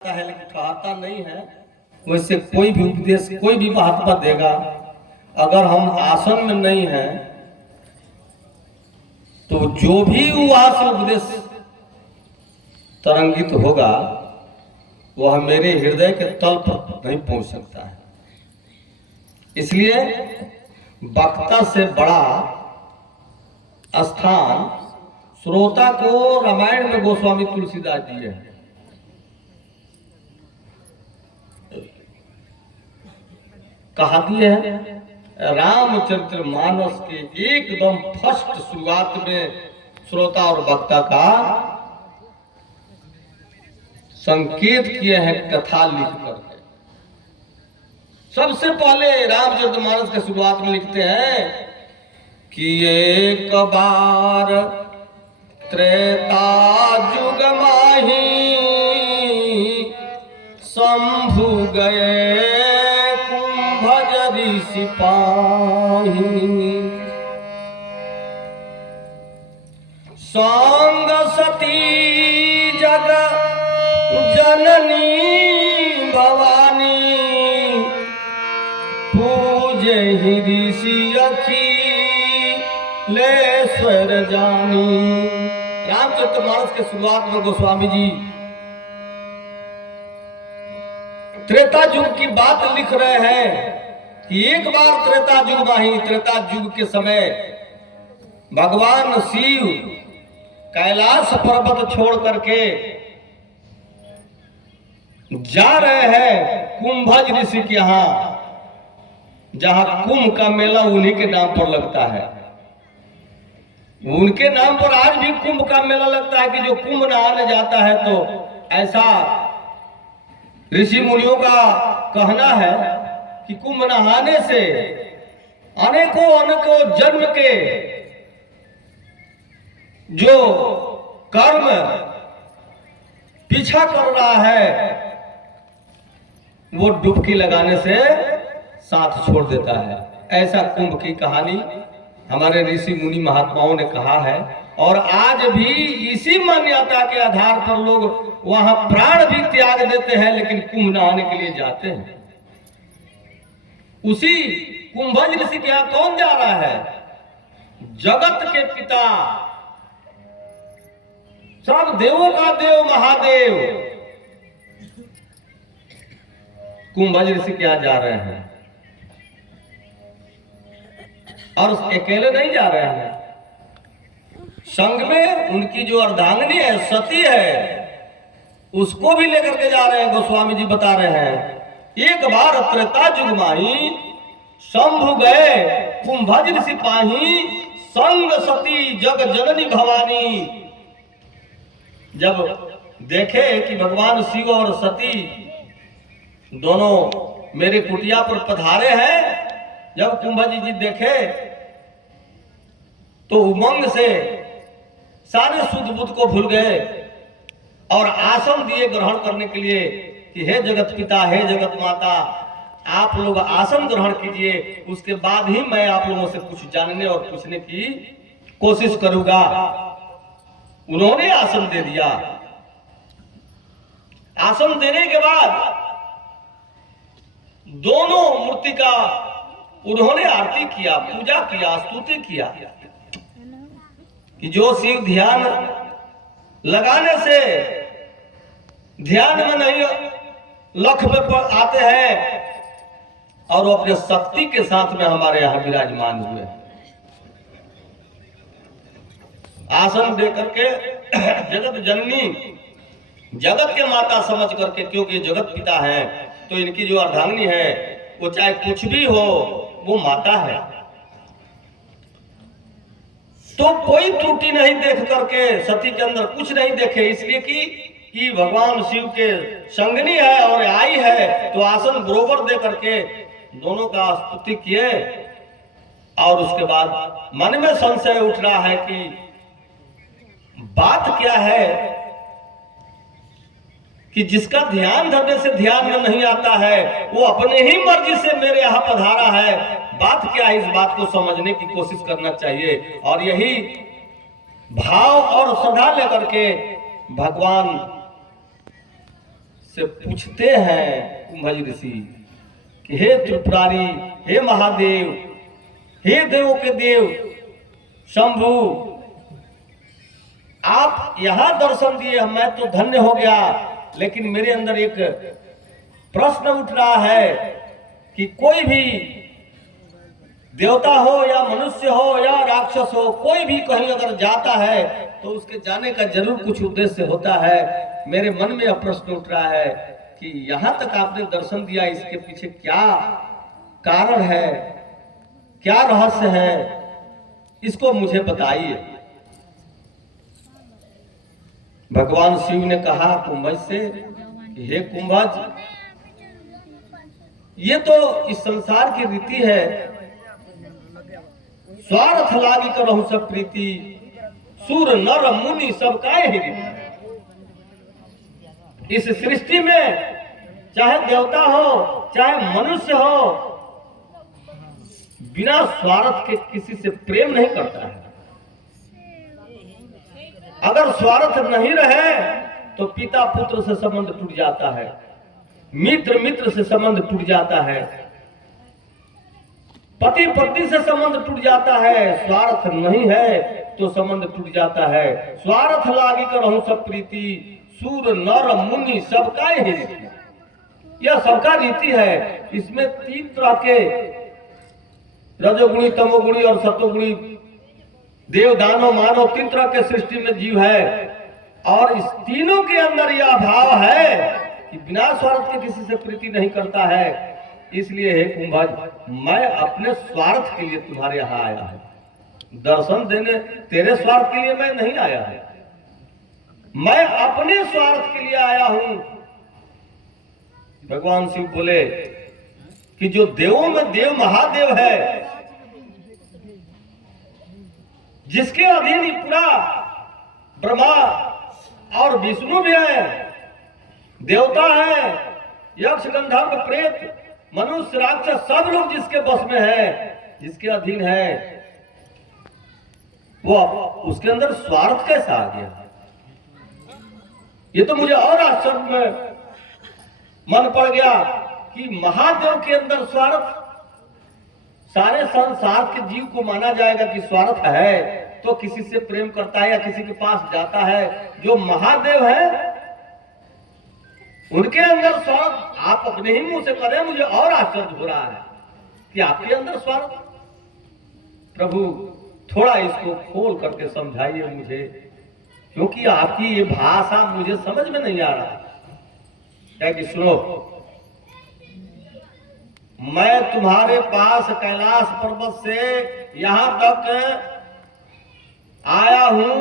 है लेकिन कहता नहीं है। वैसे कोई भी उपदेश कोई भी महात्मा देगा, अगर हम आसन में नहीं हैं तो जो भी वहां से उपदेश तरंगित होगा वह मेरे हृदय के तल पर नहीं पहुंच सकता है। इसलिए वक्ता से बड़ा स्थान श्रोता को रामायण में गोस्वामी तुलसीदास दिए हैं। कहा दिए हैं रामचरित्र मानस के एकदम फर्स्ट शुरुआत में श्रोता और वक्ता का संकेत किए हैं कथा लिख करके। सबसे पहले रामचरित्र मानस के शुरुआत में लिखते हैं कि एक बार त्रेता जुग माही शंभु गए सिपाही संग सती जग जननी भवानी पूजे ऋषि अखिलेश्वर जानी। रामचरितमानस के शुरुआत में गोस्वामी जी त्रेता युग की बात लिख रहे हैं कि एक बार त्रेता युग माही, त्रेता युग के समय भगवान शिव कैलाश पर्वत छोड़ करके जा रहे हैं कुंभज ऋषि के यहाँ, जहां कुंभ का मेला उन्हीं के नाम पर लगता है। उनके नाम पर आज भी कुंभ का मेला लगता है कि जो कुंभ नहाने जाता है तो ऐसा ऋषि मुनियों का कहना है कि कुंभ नहाने से अनेकों अनेकों जन्म के जो कर्म पीछा कर रहा है वो डुबकी लगाने से साथ छोड़ देता है। ऐसा कुंभ की कहानी हमारे ऋषि मुनि महात्माओं ने कहा है और आज भी इसी मान्यता के आधार पर लोग वहां प्राण भी त्याग देते हैं लेकिन कुंभ नहाने के लिए जाते हैं। उसी कुंभज ऋषि के यहां कौन जा रहा है? जगत के पिता, सब देवों का देव महादेव कुंभज ऋषि के यहां जा रहे हैं और अकेले नहीं जा रहे हैं, संग में उनकी जो अर्धांगिनी है सती है उसको भी लेकर के जा रहे हैं। गोस्वामी जी बता रहे हैं एक बार त्रेता युग माही शंभु गए कुंभज सिपाही संग सती जग जननी भवानी। जब देखे कि भगवान शिव और सती दोनों मेरे कुटिया पर पधारे हैं, जब कुंभज जी देखे तो उमंग से सारे सुध बुद्ध को भूल गए और आसन दिए ग्रहण करने के लिए कि हे जगत पिता, हे जगत माता, आप लोग आसन ग्रहण कीजिए, उसके बाद ही मैं आप लोगों से कुछ जानने और पूछने की कोशिश करूंगा। उन्होंने आसन दे दिया। आसन देने के बाद दोनों मूर्ति का उन्होंने आरती किया, पूजा किया, स्तुति किया कि जो शिव ध्यान लगाने से ध्यान में नहीं लक्ष्य पर आते हैं और वो अपने शक्ति के साथ में हमारे यहां विराजमान हुए। आसन दे करके जगत जननी, जगत के माता समझ करके, क्योंकि जगत पिता है तो इनकी जो अर्धांगिनी है वो चाहे कुछ भी हो वो माता है, तो कोई त्रुटि नहीं देख करके सती के अंदर कुछ नहीं देखे, इसलिए कि भगवान शिव के संगनी है और आई है तो आसन बरोबर दे करके दोनों का स्तुति किए। और उसके बाद मन में संशय उठ रहा है कि बात क्या है कि जिसका ध्यान धरने से ध्यान में नहीं आता है वो अपने ही मर्जी से मेरे यहां पधारा है, बात क्या है? इस बात को समझने की कोशिश करना चाहिए। और यही भाव और श्रद्धा लेकर के भगवान से पूछते हैं कुंभज ऋषि कि हे त्रिपुरारी, हे महादेव, हे देवों के देव शंभु, आप यहां दर्शन दिए, मैं तो धन्य हो गया, लेकिन मेरे अंदर एक प्रश्न उठ रहा है कि कोई भी देवता हो या मनुष्य हो या राक्षस हो, कोई भी कहीं अगर जाता है तो उसके जाने का जरूर कुछ उद्देश्य होता है। मेरे मन में यह प्रश्न उठ रहा है कि यहां तक आपने दर्शन दिया, इसके पीछे क्या कारण है, क्या रहस्य है, इसको मुझे बताइए। भगवान शिव ने कहा कुंभज से कि हे कुंभज, ये तो इस संसार की रीति है, स्वार्थ लागी करहु सब प्रीति, सूर नर मुनि सब काय ही रीति। इस सृष्टि में चाहे देवता हो चाहे मनुष्य हो, बिना स्वार्थ के किसी से प्रेम नहीं करता है। अगर स्वार्थ नहीं रहे तो पिता पुत्र से संबंध टूट जाता है, मित्र मित्र से संबंध टूट जाता है, पति पत्नी से संबंध टूट जाता है। स्वार्थ नहीं है तो संबंध टूट जाता है। स्वार्थ लागी करहु सब प्रीति, सूर नर मुनि सबका ही रीति। यह सबका रीति है। इसमें तीन तरह के रजोगुणी, तमोगुणी और सतोगुणी, देव दानव मानव, तीन तरह के सृष्टि में जीव है, और इस तीनों के अंदर यह भाव है कि बिना स्वार्थ के किसी से प्रीति नहीं करता है। इसलिए हे कुंभज, मैं अपने स्वार्थ के लिए तुम्हारे यहाँ आया हूं, दर्शन देने तेरे स्वार्थ के लिए मैं नहीं आया है, मैं अपने स्वार्थ के लिए आया हूं। भगवान शिव बोले कि जो देवों में देव महादेव है, जिसके अधीन ही पूरा ब्रह्मा और विष्णु भी है, देवता है, यक्ष गंधर्व प्रेत मनुष्य राक्षस सब लोग जिसके बस में है, जिसके अधीन है, वो उसके अंदर स्वार्थ कैसा आ गया? ये तो मुझे और आश्चर्य में मन पड़ गया कि महादेव के अंदर स्वार्थ। सारे संसार के जीव को माना जाएगा कि स्वार्थ है तो किसी से प्रेम करता है या किसी के पास जाता है। जो महादेव है उनके अंदर स्वार्थ, आप अपने ही मुंह से करें, मुझे और आश्चर्य हो रहा है कि आपके अंदर स्वार्थ। प्रभु थोड़ा इसको खोल करके समझाइए मुझे, क्योंकि आपकी ये भाषा मुझे समझ में नहीं आ रहा। क्या कि सुनो, मैं तुम्हारे पास कैलाश पर्वत से यहां तक आया हूं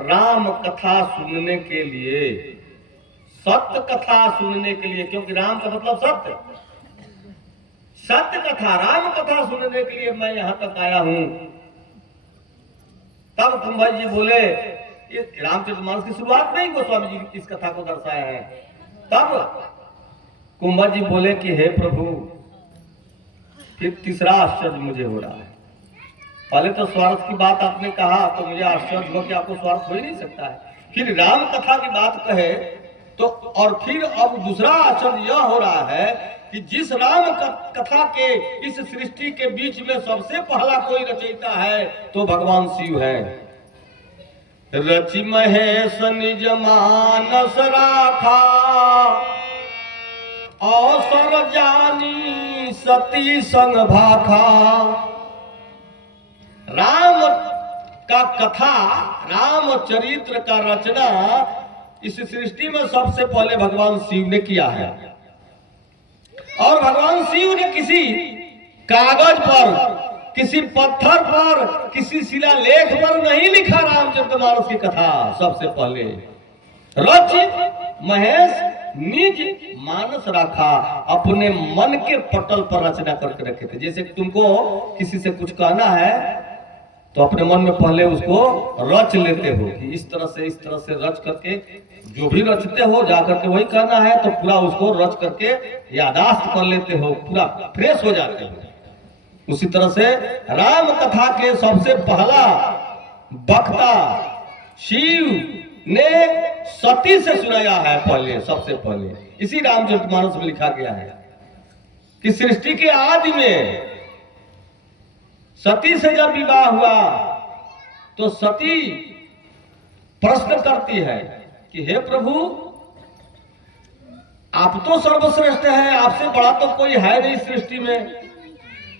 राम कथा सुनने के लिए, सत्य कथा सुनने के लिए, क्योंकि राम का मतलब सत्य, सत्य कथा, राम कथा सुनने के लिए मैं यहां तक आया हूं। तब कुंभज जी बोले, ये रामचरितमानस की शुरुआत में ही गोस्वामी जी इस कथा को दर्शाया है। तब कुंभज जी बोले कि हे प्रभु, फिर तीसरा आश्चर्य मुझे हो रहा है। पहले तो स्वार्थ की बात आपने कहा तो मुझे आश्चर्य हुआ कि आपको स्वार्थ हो ही नहीं सकता है, फिर राम कथा की बात कहे तो, और फिर अब दूसरा आश्चर्य यह हो रहा है कि जिस राम कथा के इस सृष्टि के बीच में सबसे पहला कोई रचयिता है तो भगवान शिव है। रचि महेश निज मानस राखा, अवसर जानी सती संग भाखा। राम का कथा, राम चरित्र का रचना इस सृष्टि में सबसे पहले भगवान शिव ने किया है। और भगवान शिव ने किसी कागज पर, किसी पत्थर पर, किसी शिलालेख पर नहीं लिखा रामचरितमानस की कथा। सबसे पहले रच महेश निज मानस रखा, अपने मन के पटल पर रचना करके रखे थे। जैसे तुमको किसी से कुछ कहना है तो अपने मन में पहले उसको रच लेते हो कि इस तरह से रच करके, जो भी रचते हो जाकर के वही कहना है तो पूरा उसको रच करके यादाश्त कर लेते हो, पूरा फ्रेश हो जाते हो। उसी तरह से राम कथा के सबसे पहला वक्ता शिव ने सती से सुनाया है पहले, सबसे पहले इसी रामचरितमानस में लिखा गया है कि सृष्टि के आदि में सती से जब विवाह हुआ तो सती प्रश्न करती है कि हे प्रभु, आप तो सर्वश्रेष्ठ हैं, आपसे बड़ा तो कोई है नहीं सृष्टि में,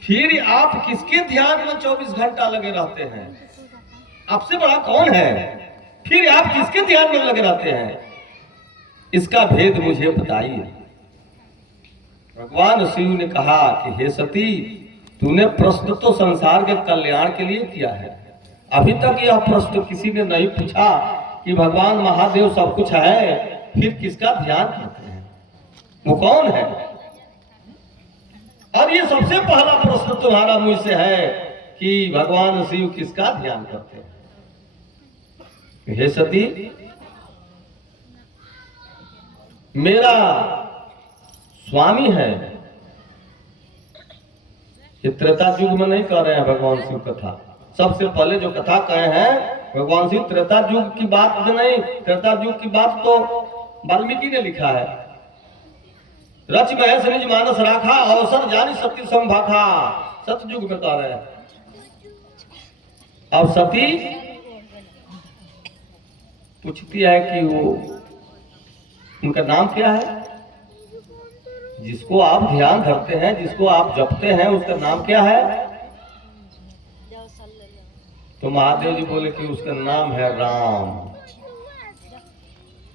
फिर आप किसके ध्यान में 24 घंटा लगे रहते हैं? आपसे बड़ा कौन है, फिर आप किसके ध्यान में लगे रहते हैं? इसका भेद मुझे बताइए। भगवान शिव ने कहा कि हे सती, तूने प्रश्न तो संसार के कल्याण के लिए किया है। अभी तक यह प्रश्न किसी ने नहीं पूछा कि भगवान महादेव सब कुछ है, फिर किसका ध्यान करते हैं, वो कौन है? और ये सबसे पहला प्रश्न तुम्हारा मुझसे है कि भगवान शिव किसका ध्यान करते हैं? हे सती, मेरा स्वामी है। ये त्रेता युग में नहीं कह रहे हैं भगवान शिव कथा, सबसे पहले जो कथा कहे हैं भगवान शिव त्रेता युग की बात नहीं, त्रेता युग की बात तो वाल्मीकि ने लिखा है। रच महेश निज मानस राखा, अवसर जानी सती संभाखा, सतयुग में कह रहे हैं। अब सती पूछती है कि वो उनका नाम क्या है, जिसको आप ध्यान धरते हैं, जिसको आप जपते हैं, उसका नाम क्या है? तो महादेव जी बोले कि उसका नाम है राम।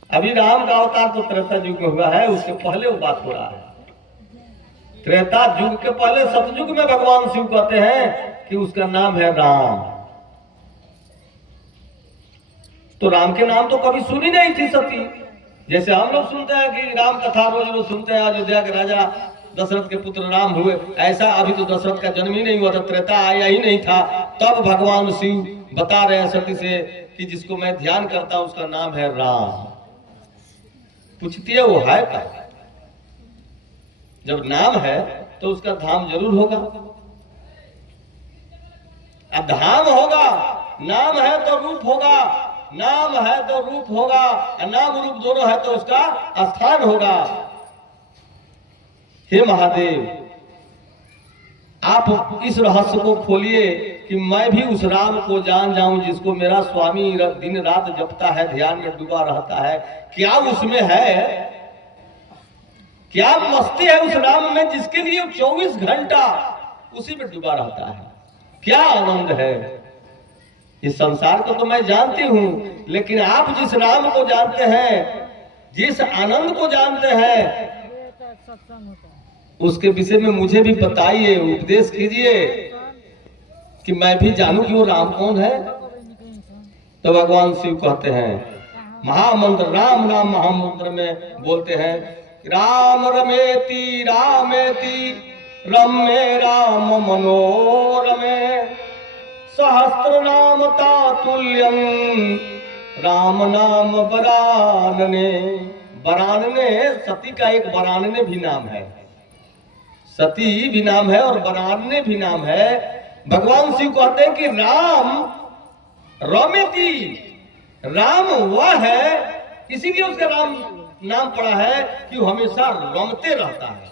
अभी राम का अवतार तो त्रेता युग में हुआ है, उसके पहले वो बात हो रहा है। त्रेता युग के पहले सतयुग में भगवान शिव कहते हैं कि उसका नाम है राम। तो राम के नाम तो कभी सुनी नहीं थी सती। जैसे हम लोग सुनते हैं कि राम कथा रोज रोज सुनते हैं, अयोध्या के राजा दशरथ के पुत्र राम हुए, ऐसा अभी तो दशरथ का जन्म ही नहीं हुआ था, त्रेता आया ही नहीं था, तब भगवान शिव बता रहे हैं सती से कि जिसको मैं ध्यान करता हूं उसका नाम है राम। पूछती है वो है क्या? जब नाम है तो उसका धाम जरूर होगा। अब धाम होगा, नाम है तो रूप होगा, नाम है तो रूप होगा, नाम रूप दोनों है तो उसका स्थान होगा। हे महादेव, आप इस रहस्य को खोलिए कि मैं भी उस राम को जान जाऊं जिसको मेरा स्वामी दिन रात जपता है, ध्यान में डूबा रहता है। क्या उसमें है, क्या मस्ती है उस राम में जिसके लिए 24 घंटा उसी में डूबा रहता है? क्या आनंद है? इस संसार को तो मैं जानती हूं, लेकिन आप जिस राम को जानते हैं, जिस आनंद को जानते हैं, उसके विषय में मुझे भी बताइए, उपदेश कीजिए कि मैं भी जानूं कि वो राम कौन है। तो भगवान शिव कहते हैं, महामंत्र राम नाम महामंत्र में बोलते हैं, राम रमेति रामेति रम्ये राम मनोरमे सहस्त्र नाम तातुल्यम राम नाम बरानने। बरानने सती का एक बरानने भी नाम है, सती भी नाम है और बरानने भी नाम है। भगवान शिव कहते हैं कि राम रमेति, राम वह है, इसीलिए उसका राम नाम पड़ा है कि वो हमेशा रमते रहता है,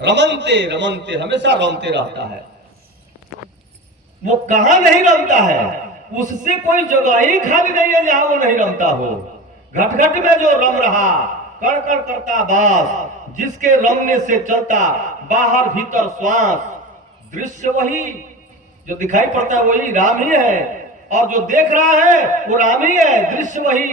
रमनते रमनते, हमेशा रमते रहता है। वो कहां नहीं रमता है, उससे कोई जगह ही खाली नहीं है जहां वो नहीं रमता हो। घट घट में जो रम रहा, कण कण करता बास, जिसके रमने से चलता बाहर भीतर श्वास, दृश्य वही, जो दिखाई पड़ता है वही राम ही है, और जो देख रहा है वो राम ही है, दृश्य वही,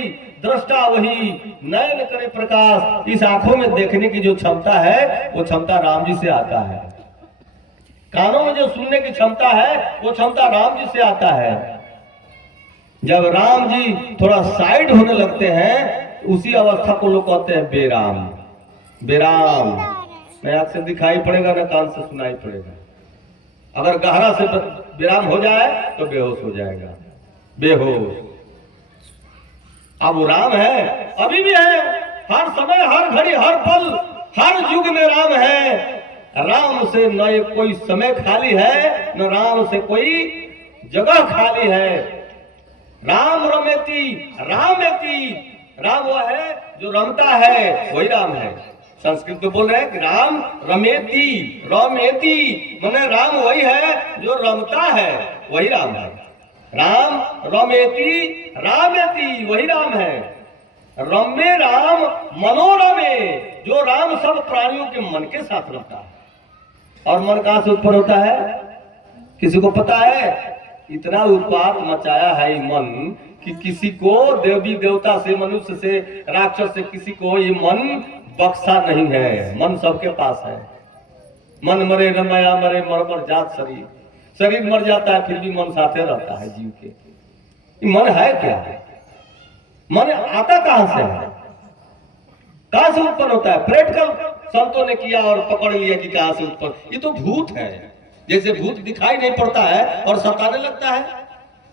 दृष्टा वही, नयन करे प्रकाश। इस आंखों में देखने की जो क्षमता है वो क्षमता राम जी से आता है। कानों में जो सुनने की क्षमता है वो क्षमता राम जी से आता है। जब राम जी थोड़ा साइड होने लगते हैं, उसी अवस्था को लोग कहते हैं बेराम। बेराम न आंख से दिखाई पड़ेगा न कान से सुनाई पड़ेगा, अगर गहरा से विराम हो जाए तो बेहोश हो जाएगा, बेहोश। अब वो राम है, अभी भी है, हर समय, हर घड़ी, हर पल, हर युग में राम है। राम से न कोई समय खाली है, न राम से कोई जगह खाली है। राम रमेति रामेति, राम वो है जो रमता है, वही राम है। संस्कृत में बोल रहे हैं कि राम रमेति रमेति, माने राम वही है जो रमता है, वही राम है। राम रमेति रामेति, वही राम है। रम्य राम मनोरमे, जो राम सब प्राणियों के मन के साथ रहता है। और मन कहां से उत्पन्न होता है, किसी को पता है? इतना उत्पात मचाया है ये मन कि किसी को, देवी देवता से, मनुष्य से, राक्षस से, किसी को ये मन बख्शा नहीं है। मन सबके पास है। मन मरे न माया मरे, मर मर जात शरीर, शरीर मर जाता है फिर भी मन साथे रहता है जीव के। ये मन है क्या? मन आता कहां से है, कहां से उत्पन्न होता है? प्रैक्टिकल संतों ने किया और पकड़ लिया कि कहां से उत्पन्न। ये तो भूत है। जैसे भूत दिखाई नहीं पड़ता है और सताने लगता है,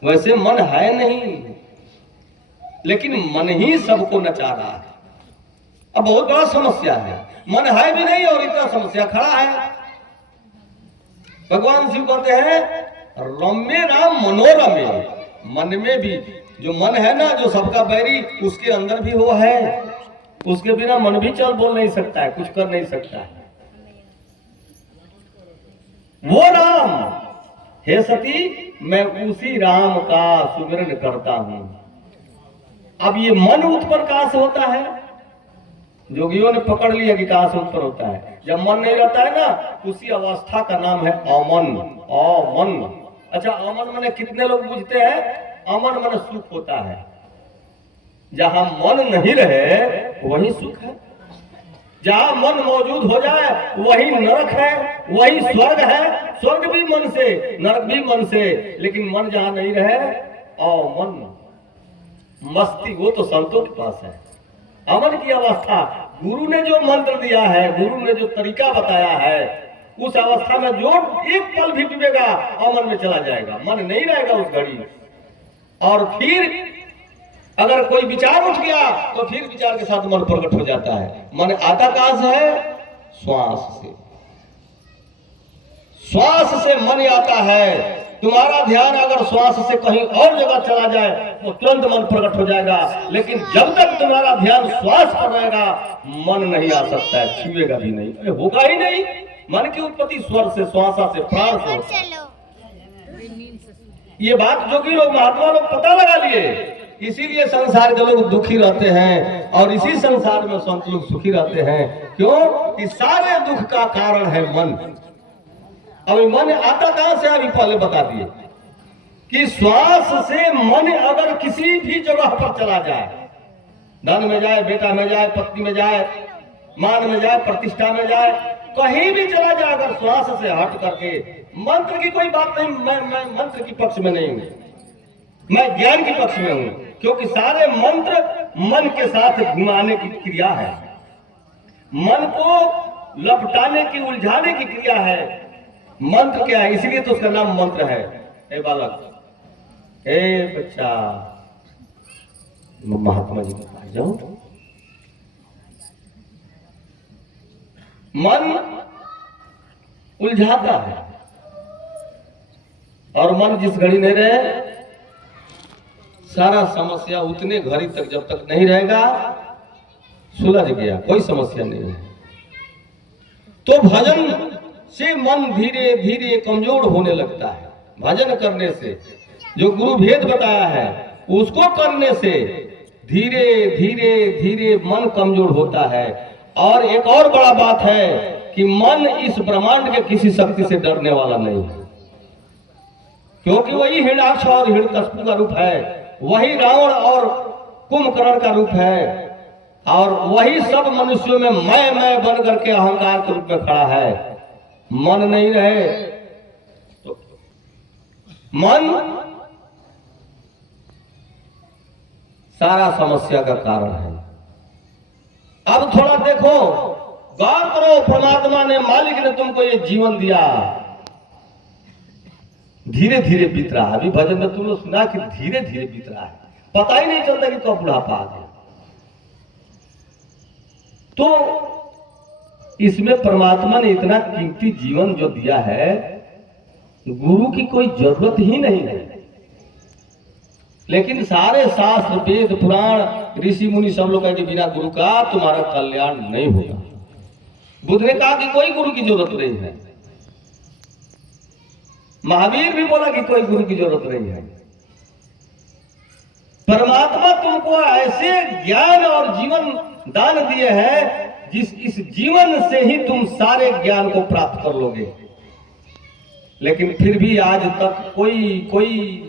वैसे मन है नहीं, लेकिन मन ही सबको नचा रहा है। अब बहुत बड़ा समस्या है, मन है भी नहीं और इतना समस्या खड़ा है। भगवान शिव कहते हैं रम्य राम मनोरमे, मन में भी जो मन है ना, जो सबका बैरी, उसके अंदर भी वो है। उसके बिना मन भी चल बोल नहीं सकता है, कुछ कर नहीं सकता है। वो राम, हे सती, मैं उसी राम का सुमिरन करता हूं। अब ये मन उत्पन्न कहां से होता है? जोगियों ने पकड़ लिया कि कहां से उत्पन्न होता है। जब मन नहीं रहता है ना, उसी अवस्था का नाम है अमन। अमन, अच्छा अमन माने कितने लोग बुझते हैं? अमन माने सुख होता है। जहां मन नहीं रहे वही सुख है। जहां मन मौजूद हो जाए वही नरक है, वही स्वर्ग है। स्वर्ग भी मन से, नरक भी मन से। लेकिन मन जहां नहीं रहे, अमन मस्ती, वो तो संतों के पास है। अमन की अवस्था, गुरु ने जो मंत्र दिया है, गुरु ने जो तरीका बताया है, उस अवस्था में जो एक पल भी डूबेगा अमन में चला जाएगा, मन नहीं रहेगा उस घड़ी। और फिर अगर कोई विचार उठ गया तो फिर विचार के साथ मन प्रकट हो जाता है। मन आता कहां से है? श्वास से। श्वास से मन आता है। तुम्हारा ध्यान अगर श्वास से कहीं और जगह चला जाए तो तुरंत मन प्रकट हो जाएगा। लेकिन जब तक तुम्हारा ध्यान श्वास पर रहेगा, मन नहीं आ सकता है, छुएगा भी नहीं, अरे होगा ही नहीं। मन की उत्पत्ति स्वर से, श्वासा से, प्राण से। ये बात जो कि लोग महात्मा लोग पता लगा लिए, इसीलिए संसार के लोग दुखी रहते हैं और इसी संसार में संत लोग सुखी रहते हैं। क्यों? कि सारे दुख का कारण है मन। अब मन आता कहां से? अभी पहले बता दिए कि श्वास से मन अगर किसी भी जगह पर चला जाए, धन में जाए, बेटा में जाए, पत्नी में जाए, मान में जाए, प्रतिष्ठा में जाए, कहीं भी चला जाए, अगर श्वास से हट करके, मंत्र की कोई बात नहीं, मैं मंत्र के पक्ष में नहीं हूं, मैं ज्ञान के पक्ष में हूं। क्योंकि सारे मंत्र मन के साथ घुमाने की क्रिया है, मन को लपटाने की, उलझाने की क्रिया है। मंत्र क्या है? इसीलिए तो उसका नाम मंत्र है। ए बालक, ए बच्चा, महात्मा जी के पास जाओ। मन उलझाता है और मन जिस घड़ी नहीं रहे, सारा समस्या उतने घड़ी तक जब तक नहीं रहेगा, सुलझ गया, कोई समस्या नहीं है। तो भजन से मन धीरे धीरे कमजोर होने लगता है। भजन करने से, जो गुरु भेद बताया है उसको करने से धीरे धीरे धीरे मन कमजोर होता है। और एक और बड़ा बात है कि मन इस ब्रह्मांड के किसी शक्ति से डरने वाला नहीं है, क्योंकि वही हिरण्याक्ष और हिरण्यकश्यप का रूप है, वही रावण और कुंभकर्ण का रूप है, और वही सब मनुष्यों में मैं बन करके अहंकार के रूप में खड़ा है। मन नहीं रहे तो मन सारा समस्या का कारण है। अब थोड़ा देखो, गौर करो, परमात्मा ने, मालिक ने तुमको ये जीवन दिया, धीरे धीरे बीत रहा है। अभी भजन में तुमने सुना कि धीरे धीरे बीत रहा है, पता ही नहीं चलता कि कब बुढ़ापा आ गया। तो इसमें परमात्मा ने इतना कीमती जीवन जो दिया है, गुरु की कोई जरूरत ही नहीं है। लेकिन सारे शास्त्र वेद पुराण ऋषि मुनि सब लोग कहें कि बिना गुरु का तुम्हारा कल्याण नहीं होगा। बुद्ध ने कहा कि कोई गुरु की जरूरत नहीं है। महावीर भी बोला कि कोई गुरु की जरूरत नहीं है। परमात्मा तुमको ऐसे ज्ञान और जीवन दान दिए हैं इस जीवन से ही तुम सारे ज्ञान को प्राप्त कर लोगे। लेकिन फिर भी आज तक कोई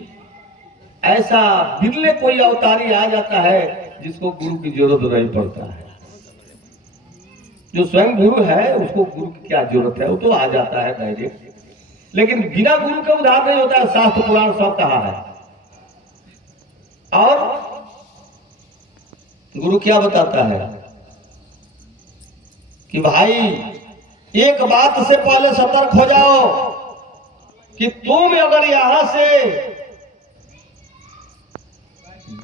ऐसा बिरले कोई अवतारी आ जाता है जिसको गुरु की जरूरत नहीं पड़ता है। जो स्वयं गुरु है उसको गुरु की क्या जरूरत है, वो तो आ जाता है डायरेक्ट। लेकिन बिना गुरु का उद्धार नहीं होता है, शास्त्र पुराण सब कहा है। और गुरु क्या बताता है कि भाई एक बात से पहले सतर्क हो जाओ कि तुम अगर यहां से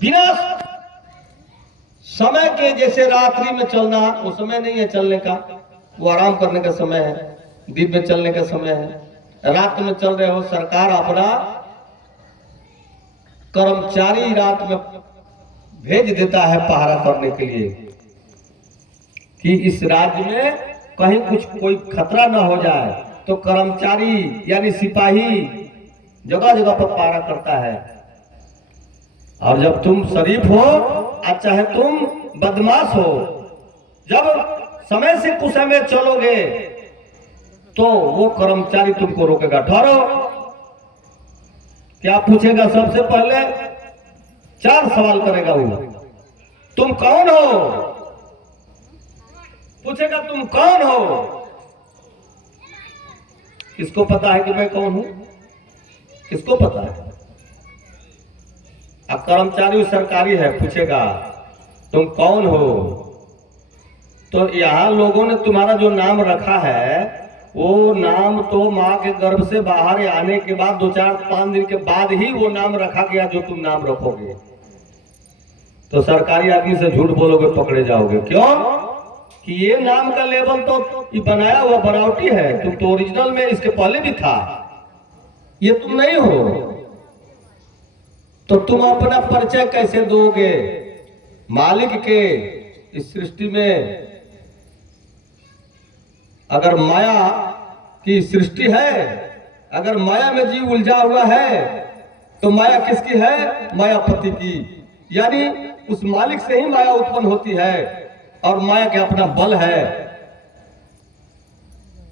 बिना समय के, जैसे रात्रि में चलना वो समय नहीं है चलने का, वो आराम करने का समय है। दिन में चलने का समय है। रात में चल रहे हो, सरकार अपना कर्मचारी रात में भेज देता है पहरा करने के लिए कि इस राज्य में कहीं कुछ कोई खतरा न हो जाए, तो कर्मचारी यानी सिपाही जगह जगह पर पहरा करता है। और जब तुम शरीफ हो चाहे तुम बदमाश हो, जब समय से कुसमय चलोगे तो वो कर्मचारी तुमको रोकेगा। ठहरो, क्या पूछेगा? सबसे पहले 4 सवाल करेगा वो। तुम कौन हो? पूछेगा तुम कौन हो? किसको पता है कि मैं कौन हूं? किसको पता है? अब कर्मचारी सरकारी है, पूछेगा तुम कौन हो? तो यहां लोगों ने तुम्हारा जो नाम रखा है वो नाम तो मां के गर्भ से बाहर आने के बाद 2-4-5 दिन के बाद ही वो नाम रखा गया जो तुम नाम रखोगे। तो सरकारी आदमी से झूठ बोलोगे, पकड़े जाओगे। क्यों? कि ये नाम का लेबल तो ये बनाया हुआ बनावटी है, तुम तो ओरिजिनल में इसके पहले भी था, ये तुम नहीं हो। तो तुम अपना परिचय कैसे दोगे मालिक के? इस सृष्टि में अगर माया की सृष्टि है, अगर माया में जीव उलझा हुआ है तो माया किसकी है? मायापति की। यानी उस मालिक से ही माया उत्पन्न होती है और माया के अपना बल है।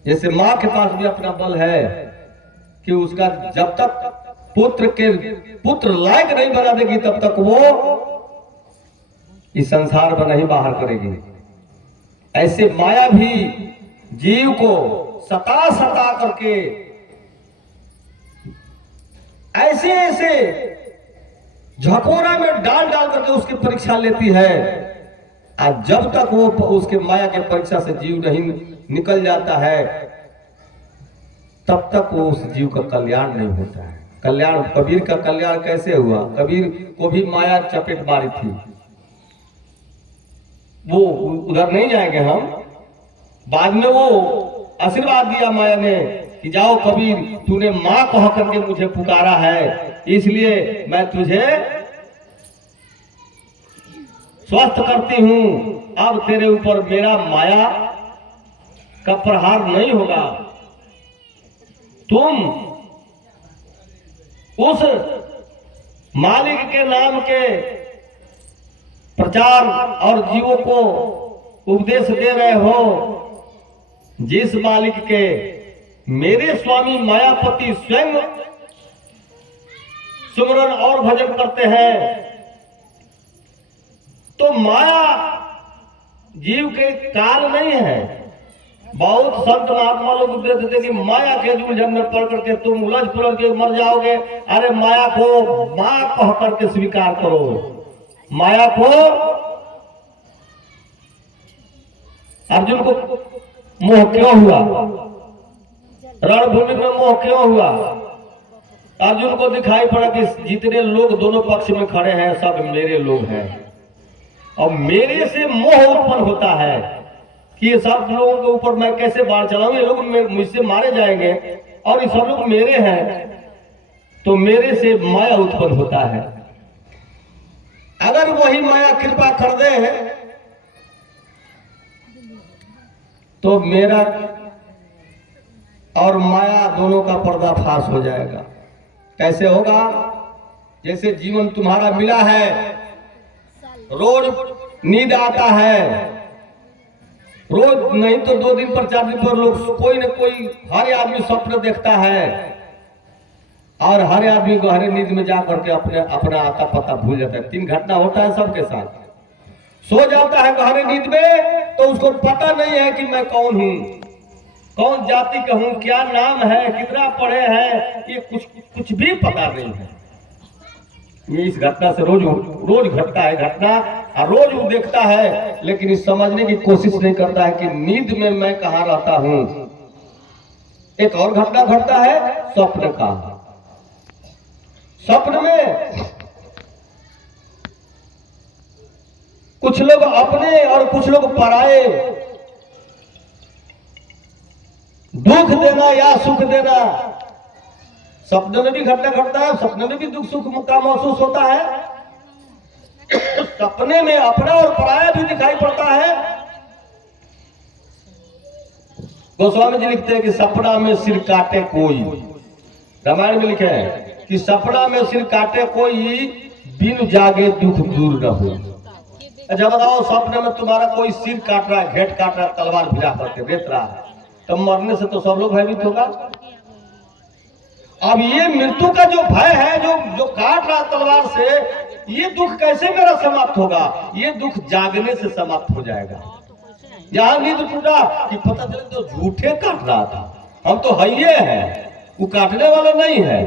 जैसे मां के पास भी अपना बल है कि उसका जब तक पुत्र लायक नहीं बना देगी तब तक वो इस संसार में नहीं बाहर करेगी। ऐसे माया भी जीव को सता करके ऐसे झकोरा में डाल करके उसकी परीक्षा लेती है। और जब तक वो उसके माया के परीक्षा से जीव नहीं निकल जाता है तब तक वो उस जीव का कल्याण नहीं होता है। कल्याण, कबीर का कल्याण कैसे हुआ? कबीर को भी माया चपेट मारी थी। वो उधर नहीं जाएंगे हम। बाद में वो आशीर्वाद दिया माया ने कि जाओ कबीर, तूने मां कह करके मुझे पुकारा है, इसलिए मैं तुझे स्वस्थ करती हूं। अब तेरे ऊपर मेरा माया का प्रहार नहीं होगा। तुम उस मालिक के नाम के प्रचार और जीवों को उपदेश दे रहे हो, जिस मालिक के मेरे स्वामी मायापति स्वयं सुमरन और भजन करते हैं। तो माया जीव के काल नहीं है। बहुत संत महात्मा लोग उपदेश देते कि माया के उलझन में पड़ करके तुम उलझ पुलझ के मर जाओगे। अरे माया को मां कह करके स्वीकार करो। माया को, अर्जुन को मोह क्यों हुआ? रणभूमि में मोह क्यों हुआ? अर्जुन को दिखाई पड़ा कि जितने लोग दोनों पक्ष में खड़े हैं सब मेरे लोग हैं, और मेरे से मोह उत्पन्न होता है कि ये सब लोगों के ऊपर मैं कैसे बाढ़ चलाऊं, ये लोग मुझसे मारे जाएंगे और ये सब लोग मेरे हैं। तो मेरे से माया उत्पन्न होता है। अगर वही माया कृपा कर दे तो मेरा और माया दोनों का पर्दाफाश हो जाएगा। कैसे होगा? जैसे जीवन तुम्हारा मिला है, रोज नींद आता है, रोज नहीं तो 2 दिन पर 4 दिन पर लोग कोई न कोई, हर आदमी स्वप्न देखता है और हर आदमी गहरे नींद में जा करके अपना आता पता भूल जाता है। 3 घटना होता है सबके साथ। सो जाता है गहरे नींद में तो उसको पता नहीं है कि मैं कौन हूं, कौन जाति का हूं, क्या नाम है, कितना पढ़े हैं, ये कुछ भी पता नहीं है। ये इस घटना से रोज घटता है घटना, और रोज वो देखता है, लेकिन इस समझने की कोशिश नहीं करता है कि नींद में मैं कहाँ रहता हूं। एक और घटना घटता है स्वप्न का। स्वप्न में कुछ लोग अपने और कुछ लोग पराए, दुख देना या सुख देना, सपने में भी घटना घटता है, सपने में भी दुख सुख का महसूस होता है। सपने में अपना और पराया भी दिखाई पड़ता है। गोस्वामी जी लिखते हैं कि सपना में सिर काटे कोई, रामायण में लिखे हैं कि सपना में सिर काटे कोई, बिन जागे दुख दूर न हो। अच्छा बताओ, सपने में तुम्हारा कोई सिर काट रहा है, घेट काट रहा है, तलवार भिड़ा करके रेत रहा है, तो मरने से तो सब लोग भयभीत होगा। अब ये मृत्यु का जो भय है, जो काट रहा तलवार से, ये दुख कैसे मेरा समाप्त होगा? ये दुख जागने से समाप्त हो जाएगा। जहां नींद टूटा कि पता चले तो झूठे काट रहा था, हम तो हइये हैं, वो काटने वाला नहीं है।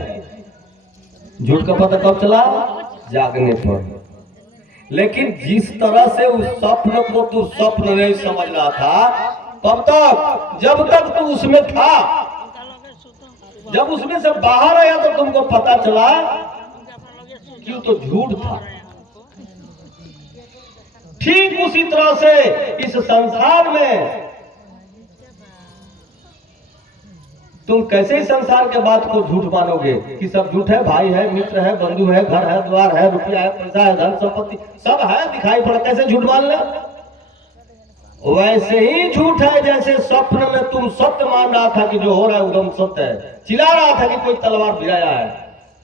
झूठ का पता कब चला? जागने पर। लेकिन जिस तरह से उस स्वप्न को तू स्वप्न नहीं समझ रहा था, तब तक जब तक तू उसमें था, जब उसमें से बाहर आया तो तुमको पता चला कि वो तो झूठ था। ठीक उसी तरह से इस संसार में तुम कैसे ही संसार के बात को झूठ मानोगे कि सब झूठ है, भाई है, मित्र है, बंधु है, घर है, द्वार है, रुपया है, पैसा है, धन संपत्ति सब है, दिखाई पड़ा, कैसे झूठ मान ले? वैसे ही झूठ है जैसे स्वप्न में तुम सत्य मान रहा था कि जो हो रहा है एकदम सत्य है, चिल्ला रहा था कि कोई तलवार भिड़ाया है,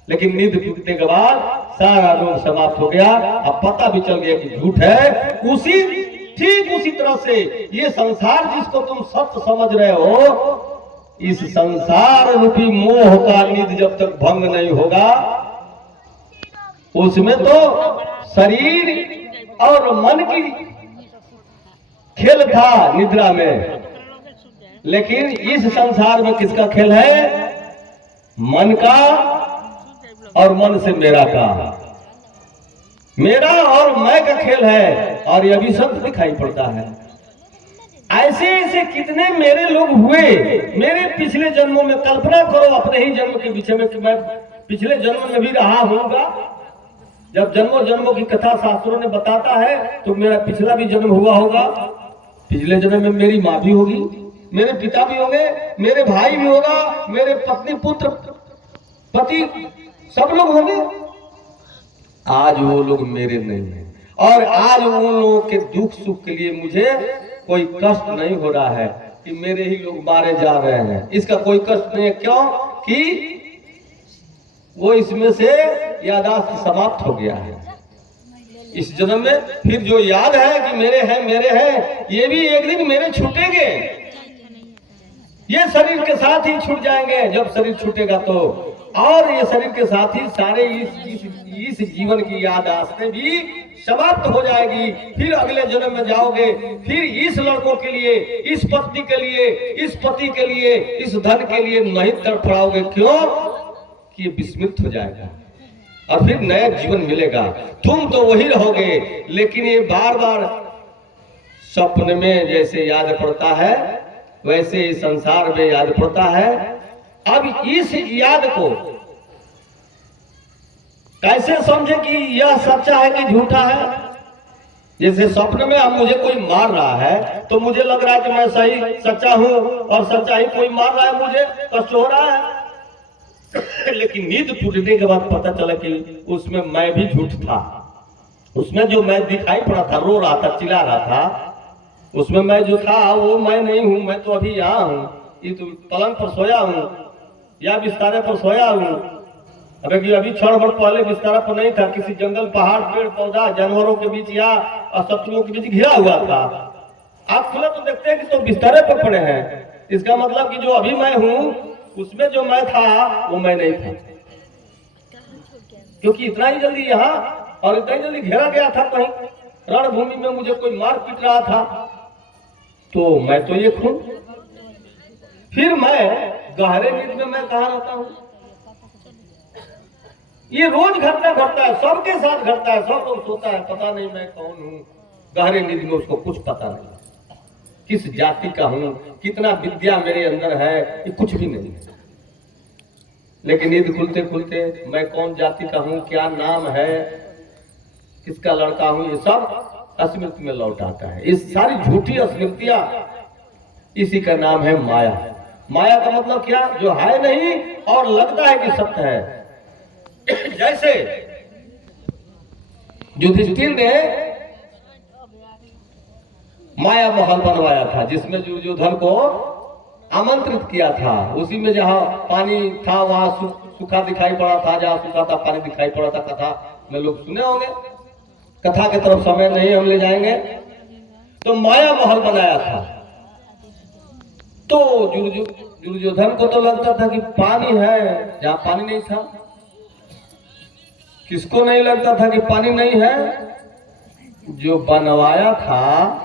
लेकिन नींद टूटने के बाद सारा रोग समाप्त हो गया, अब पता भी चल गया कि झूठ है। ठीक उसी तरह से ये संसार जिसको तुम सत्य समझ रहे हो, इस संसार रूपी मोह का नींद जब तक भंग नहीं होगा, उसमें तो शरीर और मन की खेल था निद्रा में, लेकिन इस संसार में किसका खेल है? मन का, और मन से मेरा का, मेरा और मैं का खेल है, और यह भी सब दिखाई पड़ता है। ऐसे ऐसे कितने मेरे लोग हुए मेरे पिछले जन्मों में। कल्पना करो अपने ही जन्म के विषय में कि मैं पिछले जन्म में भी रहा हूँगा। जब जन्मों जन्मों की कथा शास्त्रों ने बताता है तो मेरा पिछला भी जन्म हुआ होगा। पिछले जन्म में मेरी माँ भी होगी, मेरे पिता भी होंगे, मेरे भाई भी होगा, मेरे पत्नी पुत्र पति सब लोग होंगे। आज वो लोग मेरे नहीं हैं, और आज उन लोगों के दुख सुख के लिए मुझे कोई कष्ट नहीं हो रहा है कि मेरे ही लोग मारे जा रहे हैं। इसका कोई कष्ट नहीं है। क्यों? कि वो इसमें से यादाश्त समाप्त हो गया है। इस जन्म में फिर जो याद है कि मेरे हैं, ये भी एक दिन मेरे छूटेंगे। ये शरीर के साथ ही छूट जाएंगे जब शरीर छूटेगा तो, और ये शरीर के साथ ही सारे इस जीवन की यादाश्तें भी समाप्त हो जाएगी। फिर अगले जन्म में जाओगे, फिर इस लड़कों के लिए, इस पत्नी के लिए, इस पति के लिए, इस धन के लिए नहीं तड़फड़ाओगे। क्यों? कि ये विस्मृत हो जाएगा और फिर नया जीवन मिलेगा। तुम तो वही रहोगे, लेकिन ये बार बार स्वप्न में जैसे याद पड़ता है वैसे इस संसार में याद पड़ता है। अब इस याद को कैसे समझे कि यह सच्चा है कि झूठा है? जैसे स्वप्न में अब मुझे कोई मार रहा है तो मुझे लग रहा है कि मैं सही सच्चा हूं, और सच्चा ही कोई मार रहा है, मुझे कष्ट हो रहा है। लेकिन नींद टूटने के बाद पता चला कि उसमें मैं भी झूठ था, उसमें जो मैं दिखाई पड़ा था, रो रहा था, चिल्ला रहा था, उसमें मैं जो था वो मैं नहीं हूं। मैं तो अभी यहाँ हूँ, ये तो पलंग पर सोया हूँ या बिस्तारे पर सोया हूँ। अभी क्षण भर पहले बिस्तारा पर नहीं था, किसी जंगल, पहाड़, पेड़ पौधा, जानवरों के बीच या शत्रुओं के बीच घिरा हुआ था। आप खुले तो देखते हैं कि तो बिस्तारे पर पड़े हैं। इसका मतलब कि जो अभी मैं हूँ उसमें जो मैं था वो मैं नहीं था, क्योंकि इतना ही जल्दी यहाँ और इतना ही जल्दी घेरा गया था। कहीं रणभूमि में मुझे कोई मार पीट रहा था तो मैं तो ये हूं। फिर मैं गहरे नींद में मैं कहाँ रहता हूँ? ये रोज घटना घटता है, सबके साथ घटता है, सब लोग सोता है पता नहीं मैं कौन हूँ। गहरे नींद में उसको कुछ पता नहीं किस जाति का हूँ, कितना विद्या मेरे अंदर है, ये कुछ भी नहीं है। लेकिन नींद खुलते खुलते मैं कौन जाति का हूँ, क्या नाम है, किसका लड़का हूँ, ये सब स्मृति में लौट आता है। इस सारी झूठी स्मृतियां, इसी का नाम है माया। माया का मतलब क्या? जो है नहीं और लगता है कि सत्य है। जैसे युधिष्ठिर ने माया महल बनवाया था, जिसमें दुर्योधन को आमंत्रित किया था। उसी में जहां पानी था वहां सूखा दिखाई पड़ा था, जहां सूखा था पानी दिखाई पड़ा था। कथा में लोग सुने होंगे, कथा की तरफ समय नहीं हम ले जाएंगे। तो माया महल बनाया था। तो दुर्योधन को तो लगता था कि पानी है जहां पानी नहीं था। किसको नहीं लगता था कि पानी नहीं है? जो बनवाया था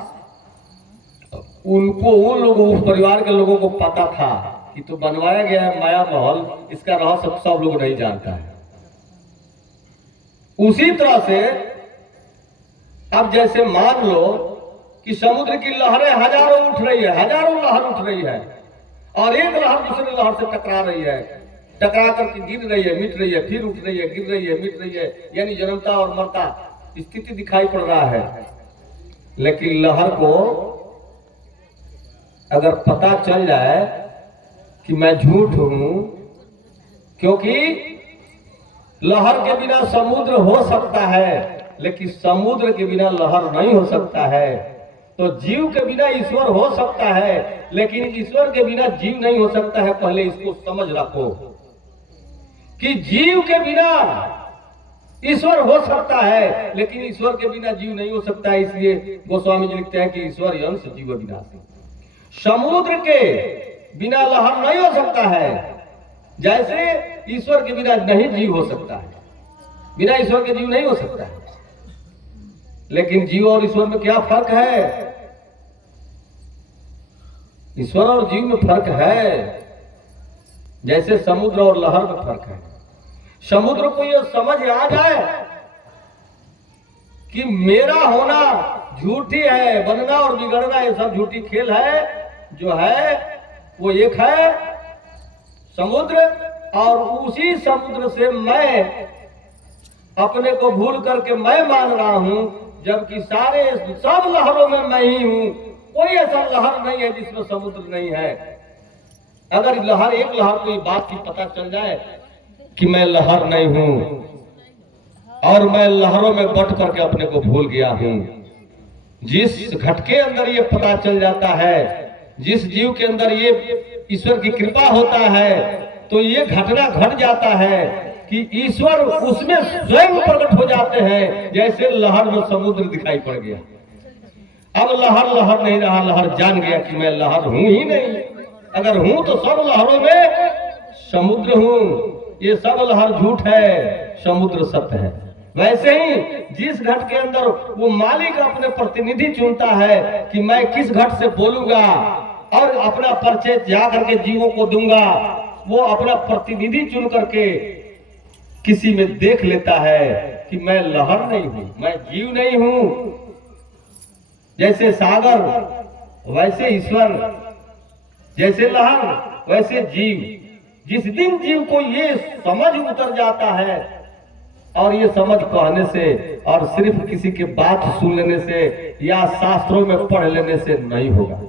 उनको, उन लोगों, उस परिवार के लोगों को पता था कि तो बनवाया गया है माया महल, इसका रहस्य सब लोग नहीं जानता है। उसी तरह से अब जैसे मान लो कि समुद्र की लहरें हजारों उठ रही है, हजारों लहर उठ रही है और एक लहर दूसरे लहर से टकरा रही है, टकरा करके गिर रही है, मिट रही है, फिर उठ रही है, गिर रही है, मिट रही है, यानी जन्मता और मरता स्थिति दिखाई पड़ रहा है। लेकिन लहर को अगर पता चल जाए कि मैं झूठ हूं, क्योंकि लहर के बिना समुद्र हो सकता है लेकिन समुद्र के बिना लहर नहीं हो सकता है। तो जीव के बिना ईश्वर हो सकता है लेकिन ईश्वर के बिना जीव नहीं हो सकता है। पहले इसको समझ रखो कि जीव के बिना ईश्वर हो सकता है लेकिन ईश्वर के बिना जीव नहीं हो सकता है। इसलिए गोस्वामी जी लिखते हैं कि ईश्वर अंश जीव विनाशी। समुद्र के बिना लहर नहीं हो सकता है, जैसे ईश्वर के बिना नहीं जीव हो सकता है। बिना ईश्वर के जीव नहीं हो सकता है। लेकिन जीव और ईश्वर में क्या फर्क है? ईश्वर और जीव में फर्क है, जैसे समुद्र और लहर में फर्क है। समुद्र को यह समझ आ जाए कि मेरा होना झूठी है, बनना और बिगड़ना ये सब झूठी खेल है। जो है वो एक है समुद्र, और उसी समुद्र से मैं अपने को भूल करके मैं मान रहा हूं, जबकि सारे सब लहरों में मैं ही हूं। कोई ऐसा लहर नहीं है जिसमें समुद्र नहीं है। अगर लहर, एक लहर को ये बात की पता चल जाए कि मैं लहर नहीं हूं और मैं लहरों में बट करके अपने को भूल गया हूं, जिस घट के अंदर ये पता चल जाता है, जिस जीव के अंदर ये ईश्वर की कृपा होता है, तो ये घटना घट जाता है कि ईश्वर उसमें स्वयं प्रकट हो जाते हैं। जैसे लहर में समुद्र दिखाई पड़ गया। अब लहर लहर नहीं रहा, लहर जान गया कि मैं लहर हूं ही नहीं। अगर हूं तो सब लहरों में समुद्र हूं। ये सब लहर झूठ है, समुद्र सत्य है। वैसे ही जिस घट के अंदर वो मालिक अपने प्रतिनिधि चुनता है कि मैं किस घट से बोलूंगा और अपना परिचय जा करके जीवों को दूंगा, वो अपना प्रतिनिधि चुन करके किसी में देख लेता है कि मैं लहर नहीं हूं, मैं जीव नहीं हूं। जैसे सागर वैसे ईश्वर, जैसे लहर वैसे जीव। जिस दिन जीव को ये समझ उतर जाता है, और ये समझ कहने से और सिर्फ किसी की बात सुन लेने से या शास्त्रों में पढ़ लेने से नहीं होगा।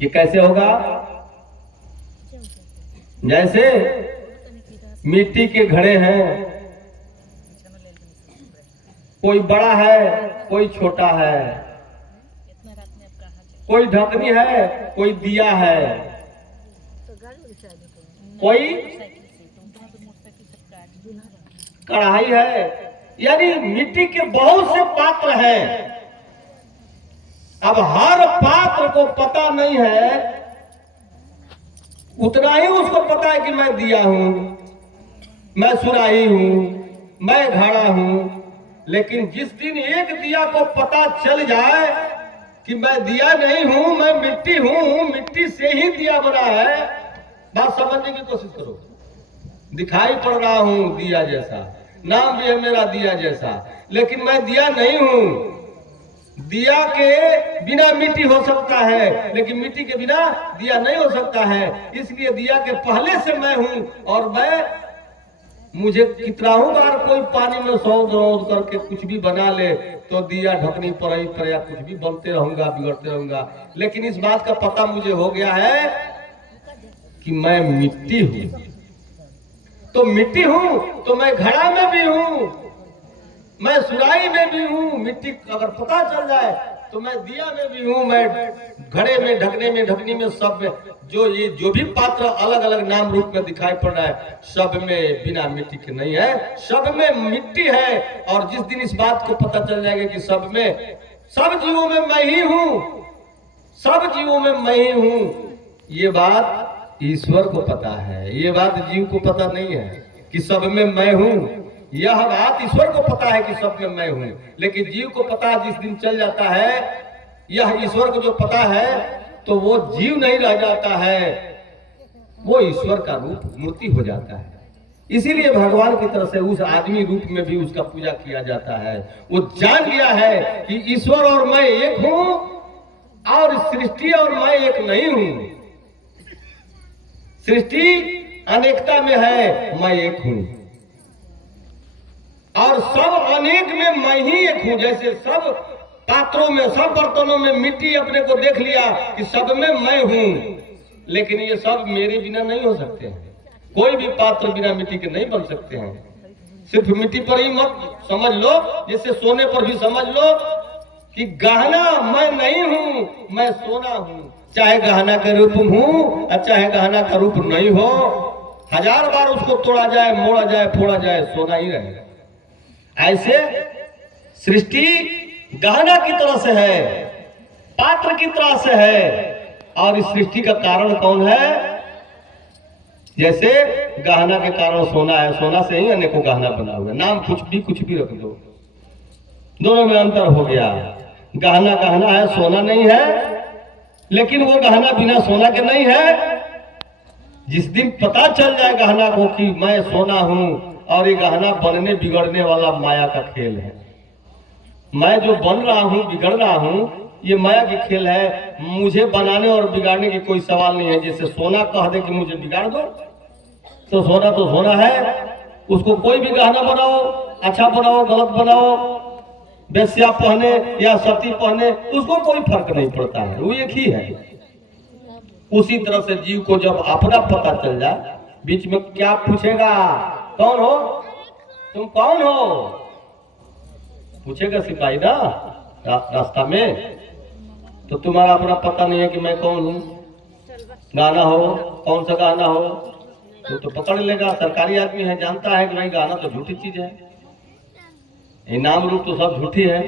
ये कैसे होगा? जैसे मिट्टी के घड़े हैं, कोई बड़ा है, कोई छोटा है, कोई ढकनी है, कोई दिया है, कोई कढ़ाई है। यानी मिट्टी के बहुत से पात्र हैं। अब हर पात्र को पता नहीं है, उतना ही उसको पता है कि मैं दिया हूं, मैं सुराही हूं, मैं घड़ा हूं। लेकिन जिस दिन एक दिया को पता चल जाए कि मैं दिया नहीं हूं, मैं मिट्टी हूं, मिट्टी से ही दिया बना है, बात समझने की कोशिश करो। दिखाई पड़ रहा हूं दिया जैसा, नाम भी है मेरा दिया जैसा, लेकिन मैं दिया नहीं हूं। दिया के बिना मिट्टी हो सकता है, लेकिन मिट्टी के बिना दिया नहीं हो सकता है। इसलिए दिया के पहले से मैं हूं, और मैं मुझे कितना बार कोई पानी में सौंध रौंद करके कुछ भी बना ले तो दिया ढकनी पर या कुछ भी बनते रहूंगा, बिगड़ते रहूंगा। लेकिन इस बात का पता मुझे हो गया है कि मैं मिट्टी हूं। तो मिट्टी हूं तो मैं घड़ा में भी हूं, मैं सुराही में भी हूं। मिट्टी अगर पता चल जाए तो मैं दिया में भी हूं, मैं घड़े में, ढकने में, ढकनी में, सब में। जो भी पात्र अलग अलग नाम रूप में दिखाई पड़ रहा है, सब में बिना मिट्टी के नहीं है, सब में मिट्टी है। और जिस दिन इस बात को पता चल जाएगा कि सब में, सब जीवों में मैं ही हूं, सब जीवों में मैं ही हूं, ये बात ईश्वर को पता है। ये बात जीव को पता नहीं है कि सब में मैं हूं। यह बात ईश्वर को पता है कि सब में मैं हूं, लेकिन जीव को पता जिस दिन चल जाता है, यह ईश्वर को जो पता है, तो वो जीव नहीं रह जाता है, वो ईश्वर का रूप, मूर्ति हो जाता है। इसीलिए भगवान की तरफ से उस आदमी रूप में भी उसका पूजा किया जाता है। वो जान लिया है कि ईश्वर और मैं एक हूं, और सृष्टि और मैं एक नहीं हूं। सृष्टि अनेकता में है, मैं एक हूं, और सब अनेक में मैं ही एक हूं। जैसे सब पात्रों में, सब बर्तनों में मिट्टी अपने को देख लिया कि सब में मैं हूं, लेकिन ये सब मेरे बिना नहीं हो सकते हैं। कोई भी पात्र बिना मिट्टी के नहीं बन सकते हैं। सिर्फ मिट्टी पर ही मत समझ लो, जैसे सोने पर भी समझ लो कि गहना मैं नहीं हूं, मैं सोना हूं। चाहे गहना का रूप हूं, चाहे गहना का रूप नहीं हो, 1000 बार उसको तोड़ा जाए, मोड़ा जाए, फोड़ा जाए, सोना ही रहेगा। ऐसे सृष्टि गहना की तरह से है, पात्र की तरह से है। और इस सृष्टि का कारण कौन है? जैसे गहना के कारण सोना है, सोना से ही अनेकों गहना बना हुआ है। नाम कुछ भी रख दो, दोनों में अंतर हो गया। गहना गहना है, सोना नहीं है, लेकिन वो गहना बिना सोना के नहीं है। जिस दिन पता चल जाए गहना को कि मैं सोना हूं, और ये गहना बनने बिगड़ने वाला माया का खेल है। मैं जो बन रहा हूं, बिगड़ रहा हूं, ये माया की खेल है। मुझे बनाने और बिगाड़ने की कोई सवाल नहीं है। जैसे सोना कह दे कि मुझे बिगाड़ दो, तो सोना है, उसको कोई भी गहना बनाओ, अच्छा बनाओ, गलत बनाओ, वेश्या पहने या सती पहने, उसको कोई फर्क नहीं पड़ता है, वो एक ही है। उसी तरह से जीव को जब अपना पता चल जाए, बीच में क्या पूछेगा, कौन हो तुम, कौन हो, पूछेगा सिपाही ना रास्ता में। तो तुम्हारा अपना पता नहीं है कि मैं कौन हूं। गाना हो, कौन सा गाना हो, तो पकड़ लेगा। सरकारी आदमी है, जानता है कि भाई गाना तो झूठी चीज है, इनाम रूप तो सब झूठी है,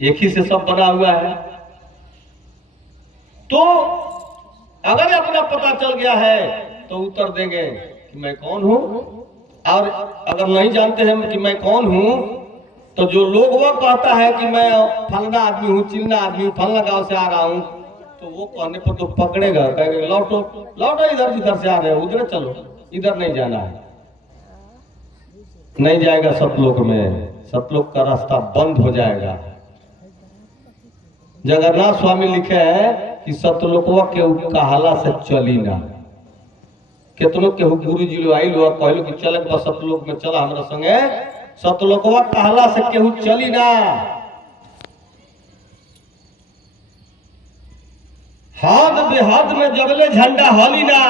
एक ही से सब बना हुआ है। तो अगर अपना पता चल गया है तो उत्तर देंगे कि मैं कौन हूं। और अगर नहीं जानते हैं कि मैं कौन हूं, तो जो लोग वो कहता है कि मैं फलना आदमी हूं, चिल्ला आदमी हूं, फलना गांव से आ रहा हूं, तो वो कहने पर तो पकड़ेगा, कहेगा लौटो लौटो, इधर जिधर से आ रहे हो उधर चलो, इधर नहीं जाना है। नहीं जाएगा सतलोक में, सतलोक का रास्ता बंद हो जाएगा। जगन्नाथ स्वामी लिखे हैं कि सतलोकवा के कहाला से चली ना। केतनो के गुरु जी लो आई लो और कहलो कि चले बस सतलोक में, चला हमरा संगे, सतलोकवा कहाला से केहू चली ना। हाथ बेहाथ में जबले झंडा हली ना,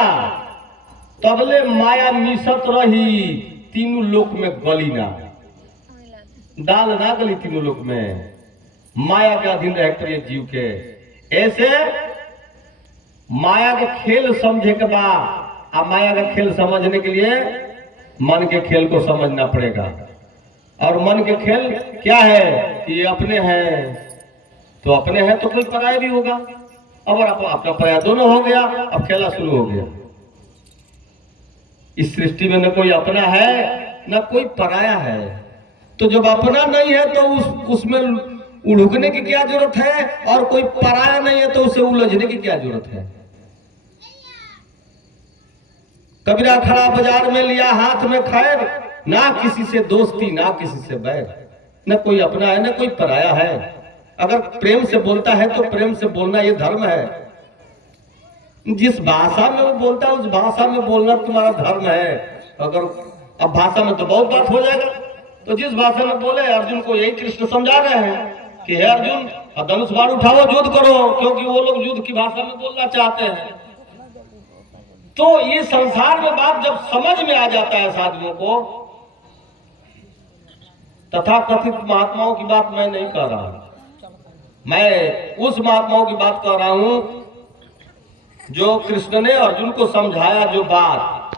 तबले माया मिसत रही, तीनों लोक में गली ना। दाल ना गली तीनों लोक में, माया के अधीन रहकर ये जीव के। ऐसे माया के खेल समझे के बाद, अब माया का खेल समझने के लिए मन के खेल को समझना पड़ेगा। और मन के खेल क्या है कि ये अपने हैं, तो अपने हैं तो कोई पराया भी होगा। अब अपना पराया दोनों हो गया, अब खेला शुरू हो गया। इस सृष्टि में न कोई अपना है न कोई पराया है। तो जब अपना नहीं है तो उसमें उलझने की क्या जरूरत है, और कोई पराया नहीं है तो उसे उलझने की क्या जरूरत है। कबीरा खड़ा बाजार में लिया हाथ में खैर, ना किसी से दोस्ती ना किसी से बैर, न कोई अपना है न कोई पराया है। अगर प्रेम से बोलता है तो प्रेम से बोलना ये धर्म है। जिस भाषा में वो बोलता है उस भाषा में बोलना तुम्हारा धर्म है। अगर अब भाषा में तो बहुत बात हो जाएगा, तो जिस भाषा में बोले, अर्जुन को यही कृष्ण समझा रहे हैं कि हे अर्जुन, धनुष बाण उठाओ, युद्ध करो, क्योंकि वो लोग युद्ध की भाषा में बोलना चाहते हैं। तो ये संसार में बात जब समझ में आ जाता है साधुओं को, तथा कथित महात्माओं की बात मैं नहीं कर रहा हूं, मैं उस महात्माओं की बात कर रहा हूं जो कृष्ण ने अर्जुन को समझाया जो बात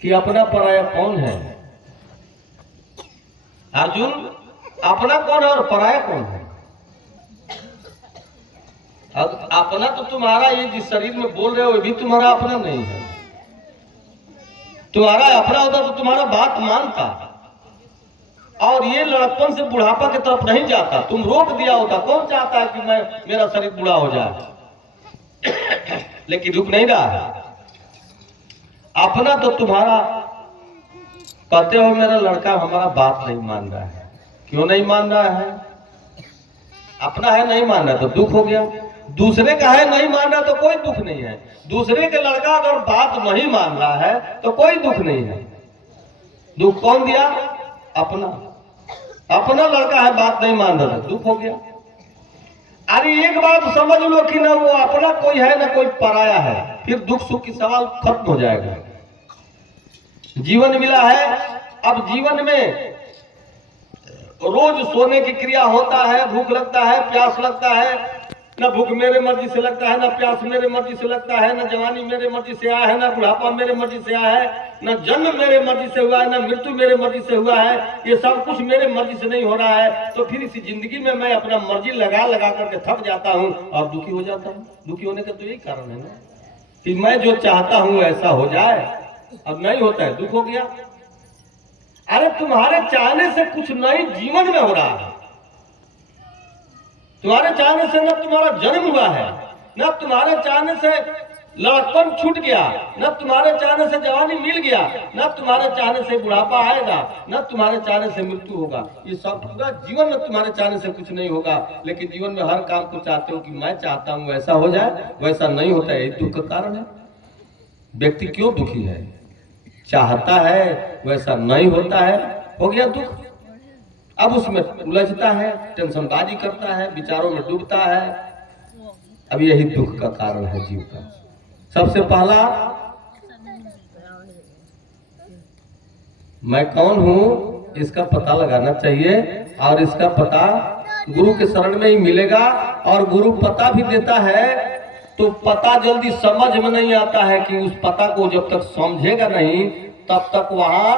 कि अपना पराया कौन है। अर्जुन, अपना कौन है और पराया कौन है? अपना तो तुम्हारा ये जिस शरीर में बोल रहे हो ये भी तुम्हारा अपना नहीं है। तुम्हारा अपना होता तो तुम्हारा बात मानता, और ये लड़कपन से बुढ़ापा की तरफ नहीं जाता। तुम रोक दिया होता। कौन चाहता है कि मेरा शरीर बूढ़ा हो जाए, लेकिन रुक नहीं रहा है। अपना तो तुम्हारा, कहते हो मेरा लड़का हमारा बात नहीं मान रहा है। क्यों नहीं मान रहा है? अपना है नहीं मान रहा तो दुख हो गया। दूसरे का है नहीं मान रहा तो कोई दुख नहीं है। दूसरे के लड़का अगर बात नहीं मान रहा है तो कोई दुख नहीं है। दुख कौन दिया? अपना। अपना लड़का है बात नहीं मान रहा, दुख हो गया। अरे एक बात समझ लो कि ना वो अपना कोई है ना कोई पराया है, फिर दुख सुख की सवाल खत्म हो जाएगा। जीवन मिला है, अब जीवन में रोज सोने की क्रिया होता है, भूख लगता है, प्यास लगता है। न भूख मेरे मर्जी से लगता है, न प्यास मेरे मर्जी से लगता है, न जवानी मेरे मर्जी से आया है, न बुढ़ापा मेरे मर्जी से आया है, न जन्म मेरे मर्जी से हुआ है, न मृत्यु मेरे मर्जी से हुआ है। ये सब कुछ मेरे मर्जी से नहीं हो रहा है। तो फिर इसी जिंदगी में मैं अपना मर्जी लगा लगा करके थक जाता हूँ और दुखी हो जाता हूँ। दुखी होने का तो यही कारण है ना कि मैं जो चाहता हूँ ऐसा हो जाए, अब नहीं होता है, दुख हो गया। अरे तुम्हारे चाहने से कुछ नहीं जीवन में हो रहा है। तुम्हारे चाहने से न तुम्हारा जन्म हुआ है, न तुम्हारे चाहने से लड़कपन छूट गया, न तुम्हारे चाहने से जवानी मिल गया, न तुम्हारे चाहने से बुढ़ापा आएगा, न तुम्हारे चाहने से मृत्यु होगा। ये सब पूरा जीवन में तुम्हारे चाहने से कुछ नहीं होगा। लेकिन जीवन में हर काम को चाहते हो कि मैं चाहता हूं ऐसा हो जाए, वैसा नहीं होता है। दुख का कारण है। व्यक्ति क्यों दुखी है? चाहता है वैसा नहीं होता है, हो गया दुख। अब उसमें उलझता है, टेंशनबाजी करता है, विचारों में डूबता है। अब यही दुख का कारण है जीव का। सबसे पहला, मैं कौन हूं इसका पता लगाना चाहिए, और इसका पता गुरु के शरण में ही मिलेगा। और गुरु पता भी देता है तो पता जल्दी समझ में नहीं आता है कि उस पता को जब तक समझेगा नहीं तब तक वहां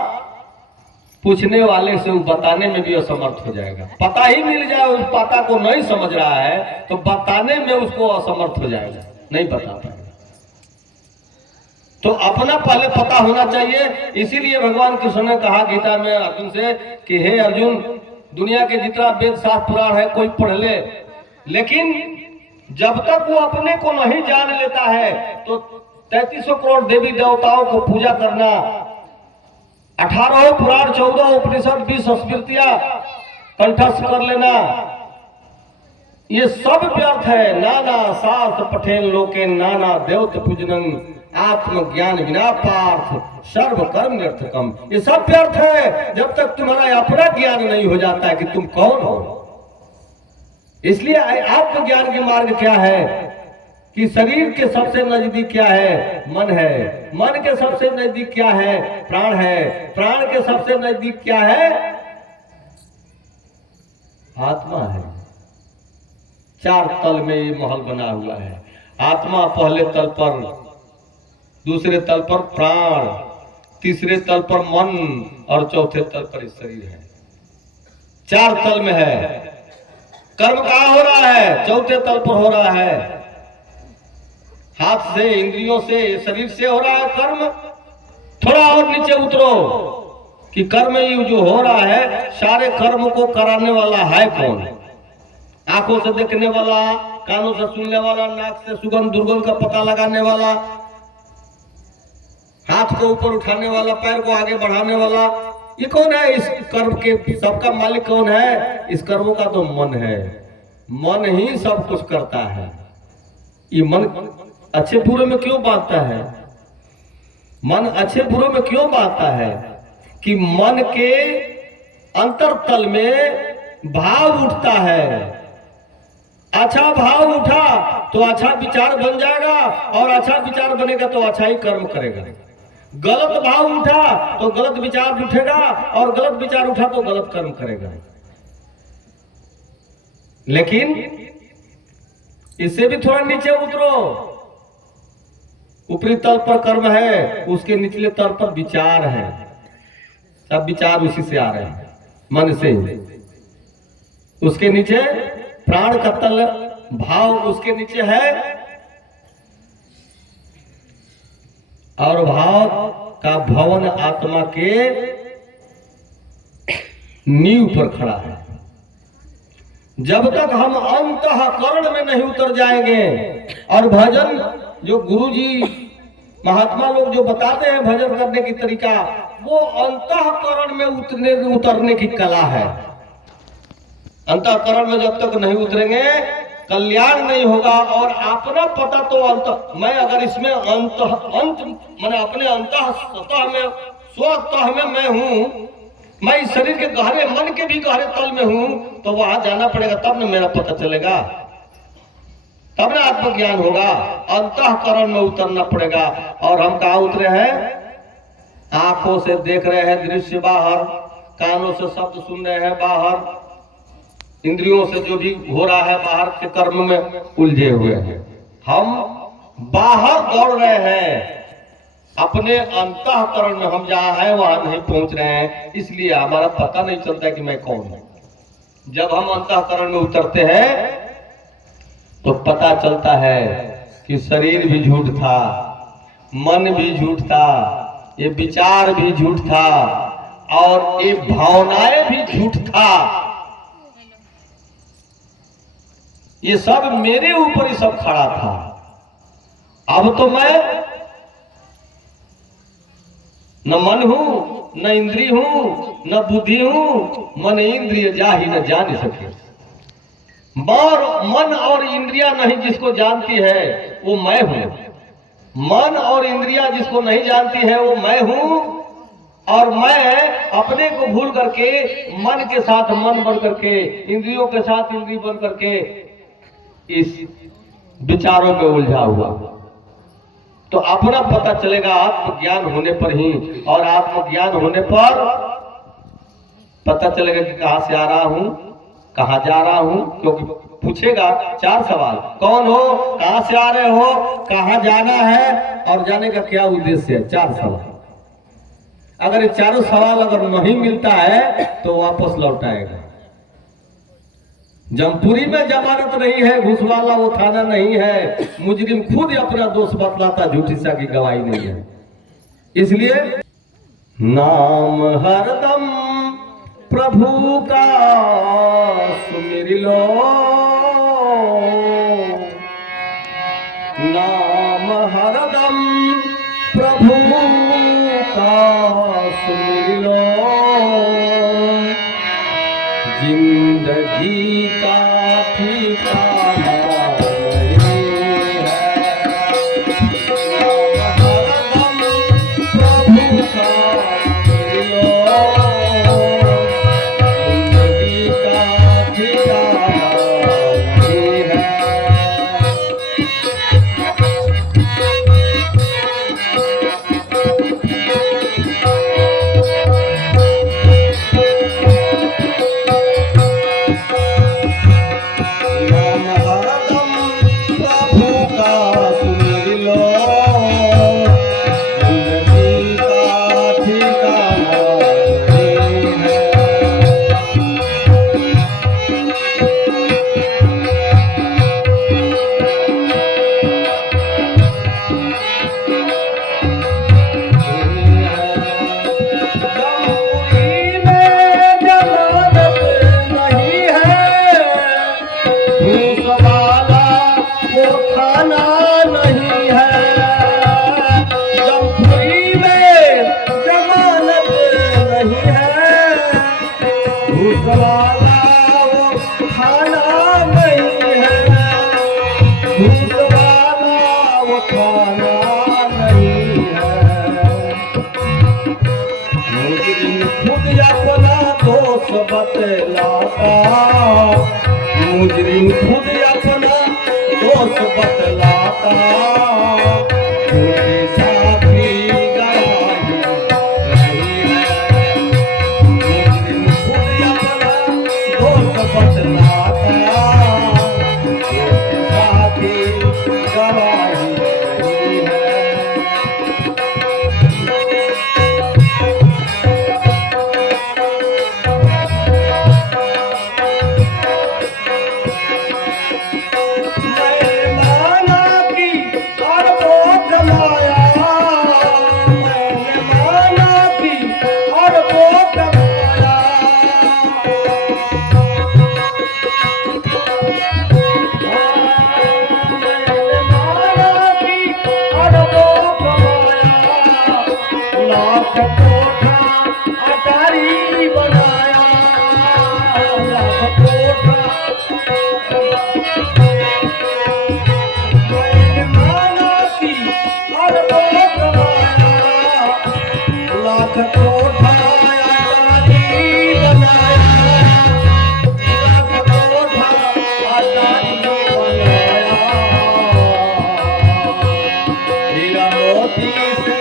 पूछने वाले से वो बताने में भी असमर्थ हो जाएगा। पता ही मिल जाए, उस पता को नहीं समझ रहा है तो बताने में उसको असमर्थ हो जाएगा, नहीं बता पाएगा। तो अपना पहले पता होना चाहिए। इसीलिए भगवान कृष्ण ने कहा गीता में अर्जुन से कि हे अर्जुन, दुनिया के जितना वेद शास्त्र पुराण है कोई पढ़ ले, लेकिन जब तक वो अपने को नहीं जान लेता है तो 3300 करोड़ देवी देवताओं को पूजा करना, 18 पुराण, 14 उपनिषद, 20 स्मृतियां कंठस्थ कर लेना, ये सब व्यर्थ है। नाना शास्त्र पठेन लोके नाना देवत पूजनम आत्मज्ञान विना पार्थ सर्व कर्म निरर्थकम। ये सब व्यर्थ है जब तक तुम्हारा अपना ज्ञान नहीं हो जाता है कि तुम कौन हो। इसलिए आत्मज्ञान के मार्ग क्या है कि शरीर के सबसे नजदीक क्या है? मन है। मन के सबसे नजदीक क्या है? प्राण है। प्राण के सबसे नजदीक क्या है? आत्मा है। चार तल में ये महल बना हुआ है। आत्मा पहले तल पर, दूसरे तल पर प्राण, तीसरे तल पर मन और चौथे तल पर शरीर है। चार तल में है। कर्म कहां हो रहा है? चौथे तल पर हो रहा है। हाथ से, इंद्रियों से, शरीर से हो रहा है कर्म। थोड़ा और नीचे उतरो कि कर्म ये जो हो रहा है, सारे कर्म को कराने वाला है कौन? आंखों से देखने वाला, कानों से सुनने वाला, नाक से सुगंध दुर्गंध का पता लगाने वाला, हाथ को ऊपर उठाने वाला, पैर को आगे बढ़ाने वाला, ये कौन है? इस कर्म के सबका मालिक कौन है? इस कर्मों का तो मन है। मन ही सब कुछ करता है। ये मन अच्छे बुरे में क्यों बांटता है? मन अच्छे बुरे में क्यों बांटता है? कि मन के अंतरतल में भाव उठता है। अच्छा भाव उठा तो अच्छा विचार बन जाएगा, और अच्छा विचार बनेगा तो अच्छा ही कर्म करेगा। गलत भाव उठा तो गलत विचार उठेगा, और गलत विचार उठा तो गलत कर्म करेगा। लेकिन इससे भी थोड़ा नीचे उतरो। ऊपरी तल पर कर्म है, उसके निचले तल पर विचार है। सब विचार उसी से आ रहे हैं, मन से। उसके नीचे प्राण का तल भाव, उसके नीचे है, और भाव का भवन आत्मा के नींव पर खड़ा है। जब तक हम अंतःकरण में नहीं उतर जाएंगे, और भजन जो गुरुजी महात्मा लोग जो बताते हैं भजन करने की तरीका, वो अंतःकरण में उतरने की कला है। अंतःकरण में जब तक नहीं उतरेंगे, कल्याण नहीं होगा। और अपना पता तो अंत, मैं अगर इसमें अंत मैंने अपने अंतः सतह में, स्वतः में मैं हूं, मैं इस शरीर के गहरे, मन के भी गहरे तल में हूं, तो वहां जाना पड़ेगा, तब न मेरा पता चलेगा, तब ना आत्मज्ञान होगा। अंतःकरण में उतरना पड़ेगा। और हम कहाँ उतरे हैं? आंखों से देख रहे हैं दृश्य बाहर, कानों से शब्द सुन रहे हैं बाहर, इंद्रियों से जो भी हो रहा है बाहर के कर्म में उलझे हुए हैं। हम बाहर दौड़ रहे हैं, अपने अंतःकरण में हम जहां हैं वहां नहीं पहुंच रहे हैं। इसलिए हमारा पता नहीं चलता कि मैं कौन हूं। जब हम अंतःकरण में उतरते हैं तो पता चलता है कि शरीर भी झूठ था, मन भी झूठ था, ये विचार भी झूठ था, और ये भावनाएं भी झूठ था। ये सब मेरे ऊपर ही सब खड़ा था। अब तो मैं न मन हूं, न इंद्रिय हूं, न बुद्धि हूं। मन इंद्रिय जा ही न जान सके। मन और इंद्रिया नहीं जिसको जानती है वो मैं हूं। मन और इंद्रिया जिसको नहीं जानती है वो मैं हूं। और मैं अपने को भूल करके मन के साथ मन बन करके, इंद्रियों के साथ इंद्रिय बन करके इस विचारों में उलझा हुआ। तो अपना पता चलेगा आत्मज्ञान होने पर ही। और आत्मज्ञान होने पर पता चलेगा कि कहां से आ रहा हूं, कहां जा रहा हूं। क्योंकि पूछेगा चार सवाल, कौन हो, कहां से आ रहे हो, कहां जाना है, और जाने का क्या उद्देश्य है। चार सवाल। अगर ये चारों सवाल अगर नहीं मिलता है तो वापस लौट आएगा। जमपुरी में जमानत नहीं है, घुसवाला वो थाना नहीं है, मुजरिम खुद अपना दोष बतलाता, झूठी सा की गवाही नहीं है। इसलिए नाम हरदम प्रभु का सुमिर लो, नाम हरदम प्रभु का सुमिर लो, जिंदगी का ठिकाना नहीं है। नाम हरदम प्रभु का सुमिर लो, जिंदगी का ठिकाना नहीं है। खाना नहीं है, घूस वाला वो खाना नहीं है। मुजरिम खुद अपना दोष बतलाता, मुजरिम खुद अपना दोष बतलाता, उनके साथी गवाही नहीं है। मुजरिम खुद अपना दोष बतलाता, उनके साथी गवाही नहीं है। मैंने माना कि और वो कमाया, मैंने माना कि और वो कमाया। मैंने माना कि और वो कमाया, लाख कोठा अटारी बनाया, लाख कोठा। मैंने माना कि और वो कमाया, लाख कोठा अटारी बनाया, लाख कोठा अटारी बनाया। हीरा मोती से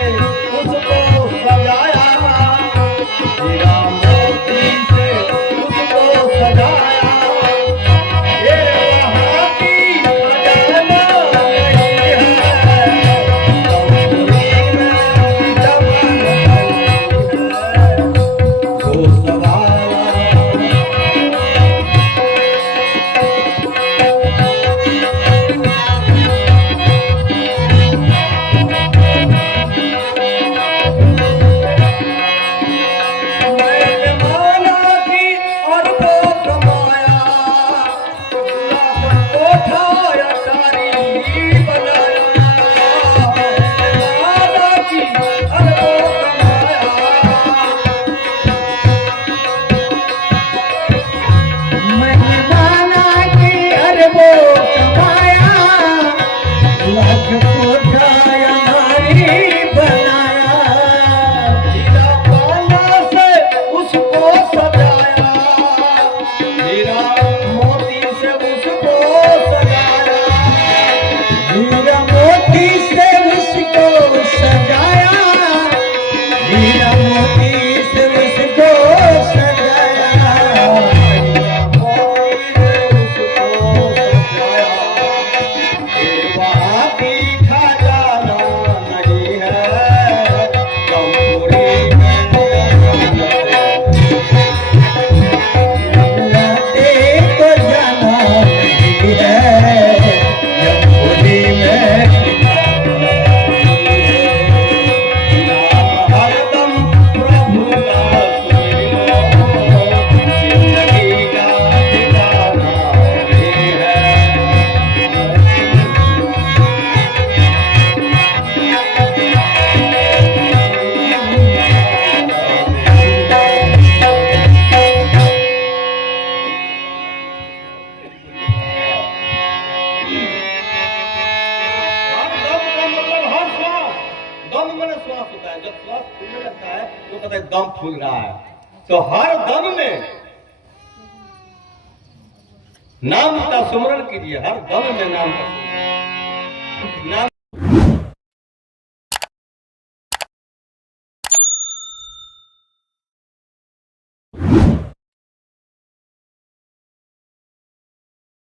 उसको सजाया, हीरा मोती से उसको सजाया। ये वहाँ की खजाना नहीं है, कमरे में जमा नहीं है। दोस्त वाला मैंने माना कि और वो कमाया, लाख कोठा अटारी बनाया। मैंने माना कि और वो कमाया, मैंने माना कि अरबों कमाया, लाख कोठा हमारी बनाया। हीरा पाना से उसको सजाया, हीरा मोती से उसको सजाया। हीरा मोती से उसको सजाया, हीरा मोती से उसको सजाया। वहाँ की खजाना नहीं है, कमरे में लौटे तो जाना नहीं है, जब होली में हरदम प्रभु का सुमिरो, जिंदगी का ठिकाना नहीं है। हर दम का मतलब हर श्वास, दम मैंने श्वास होता है, जब श्वास फूलने लगता है तो पता है दम फूल रहा है। तो हर दम में नाम का सुमरन कीजिए, हर दम में नाम का सुमरन। नाम